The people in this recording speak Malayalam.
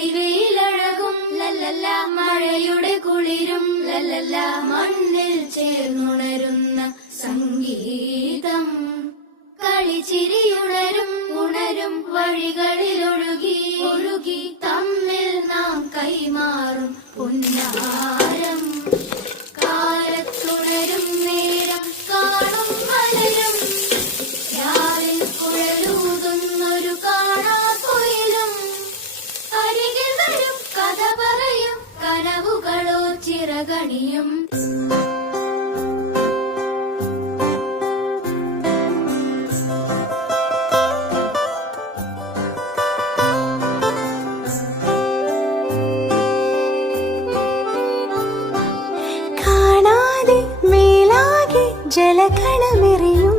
പൊഴിവയിലഴകും ലല്ലല്ല, മഴയുടെ കുളിരും ലല്ലല്ല, മണ്ണിൽ ചേർന്നുണരുന്ന സംഗീതം. കളിച്ചിരിയുണരും ഉണരും വഴികളിലൊഴുകി ഒഴുകി തമ്മിൽ നാം കൈമാറും പൊന്നാരം. കാലത്തുണരും നേരം കാണും മലരും, രാവിൽ കുഴലൂതുന്നൊരു കാണാപ്പൊയിലും. അരികിൽ വരും കഥ പറയും കനവുകളോ ചിറകണിയും. ജലകണമെറിയും